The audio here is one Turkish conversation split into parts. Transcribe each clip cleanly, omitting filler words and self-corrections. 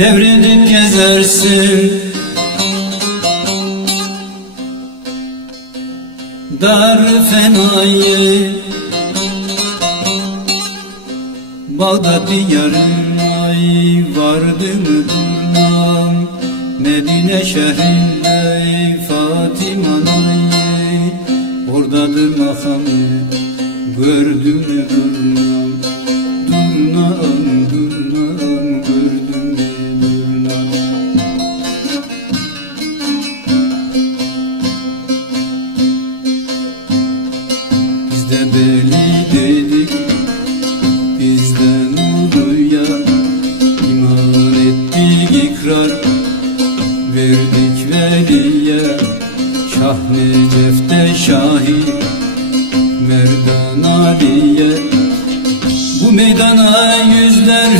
devredip gezersin. Dar-ı fenayı Bağdat diyarına vardı mı durmam, Medine şehrinde Fatima'nayı, oradadır makamı gördüm mü durmam, durmam, durmam, gördüm mü durmam. Biz de beliydik, bizden uluya iman ettik, ikrar verdik veliye. Şah Necef'te şahit Merdan Ali'ye, bu meydana yüzler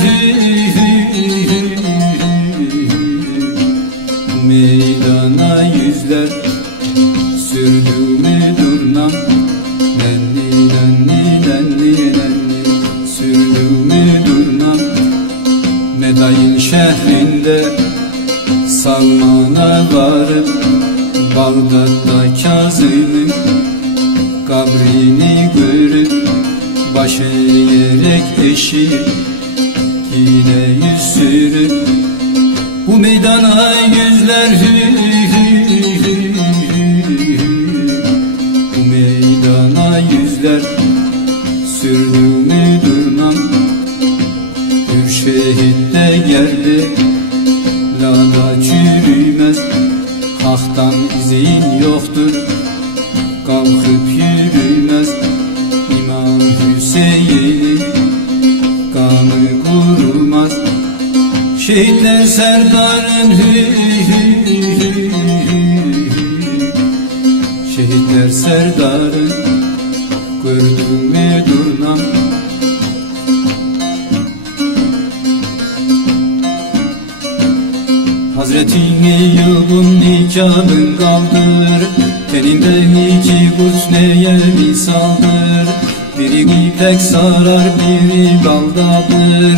bu meydana yüzler sürdü mü durnam, nenni nenni nenni nenni sürdü mü durnam. Medayın şehrinde Salman'a varıp Bağdat'ta Kazım'ın kabrini görüp, baş eğerek eşi yine yüz sürüp, bu meydana yüzler bu meydana yüzler sürdü mü durnam. Bir şehit de geldi, lada çürümez, haktan izin yoktur, kalkıp yürümez. İmam Hüseyin'in kanı kurumaz, şehitler serdarın şehitler serdarın gördüm mü durnam. Hazreti Eyyub'un nikahını kaldır, teninden iki kuş neye misaldır. Biri ipek sarar, biri baldadır,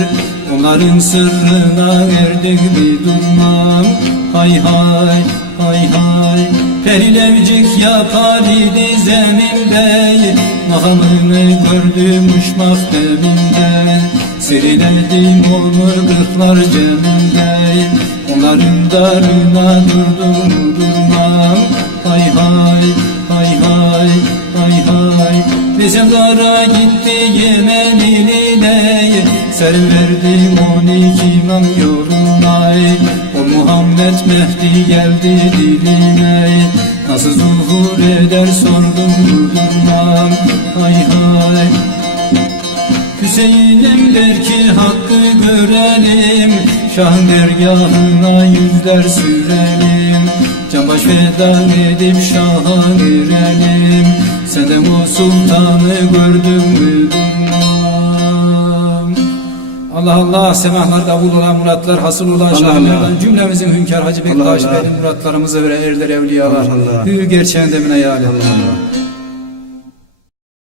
onların sırrına erdik mi durmam. Hay hay, hay hay, perilevcik yapar idi zeminde, makamını gördüm uçmak deminde. Seriledim olur kırklar ceminde, onların darına durdum durmam. Hay hay, hay hay, hay hay, bizim dara gitti Yemen iline, serverdim 12 imam yoluna. O Muhammed Mehdi geldi dilime, nasıl zuhur eder sordum durmam. Hay hay, Hüseyin'im der ki hakkı görelim, Şah'ın dergahına yüzler sürelim, canbaş feda edip Şah'a girelim. Senden o sultanı gördüm mü durmam. Allah Allah, semahlar kabul olan, muratlar hasıl olan şahlardan cümlemizin Hünkâr Hacı Bektaş Bey'in muratlarımızı veren erler evliyalar. Hü gerçeğinde mine yâli.